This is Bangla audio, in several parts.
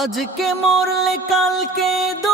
আজকে মরলে কালকে দু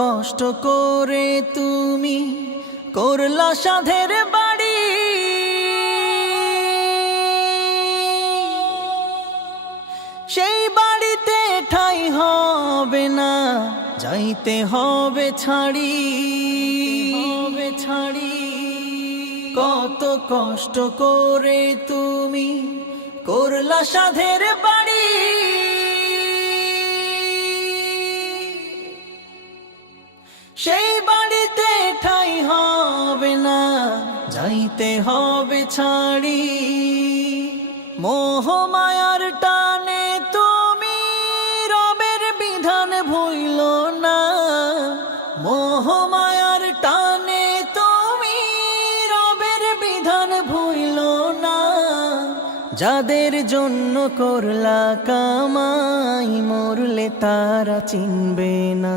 কষ্ট করে তুমি করলা সাধের বাড়ি সেই বাড়িতে ঠাই হবে না যাইতে হবে ছাড়ি হবে ছাড়ি কত কষ্ট করে তুমি করলা সাধের বাড়ি সেই বাড়িতে ঠাই হবে না যাইতে হবে ছাড়ি মোহমায়ার টানে তুমি রবের বিধান ভুইল না মোহমায়ার টানে তুমি রবের বিধান ভুইল না যাদের জন্য করলা কামাই মরলে তারা চিনবে না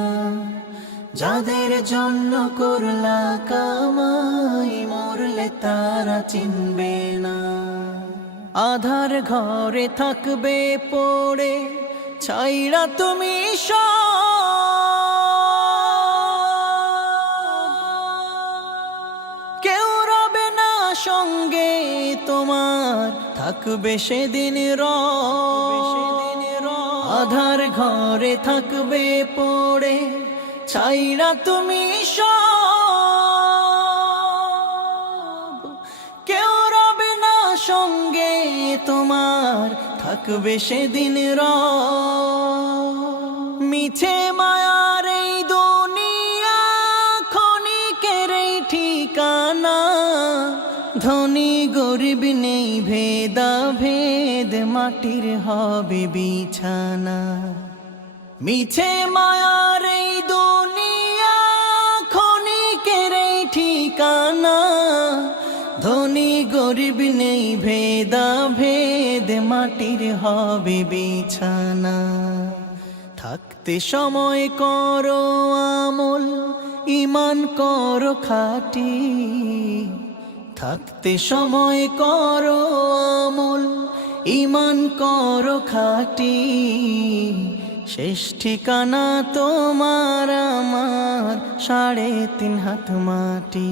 যাদের জন্য করলা কামাই মরলে তারা চিনবে না আধার ঘরে থাকবে পড়ে ছাইরা তুমি কেউ রবে না সঙ্গে তোমার থাকবে সেদিন র আধার ঘরে থাকবে পড়ে না তুমি কেউ রবে না সঙ্গে তোমার থাকবে সেদিন র মিছে মায়ার এই দুনিয়া খনিকের এই ঠিকানা ধনী গরিব নেই ভেদা ভেদ মাটির হবে বিছানা মিছে মায়া ভেদা ভেদ মাটির হবে বিছানা থাকতে সময় করো আমল ইমান করো খাটি থাকতে সময় করো আমল ইমান করো খাটি শেষ ঠিকানা তোমার আমার সাড়ে তিন হাত মাটি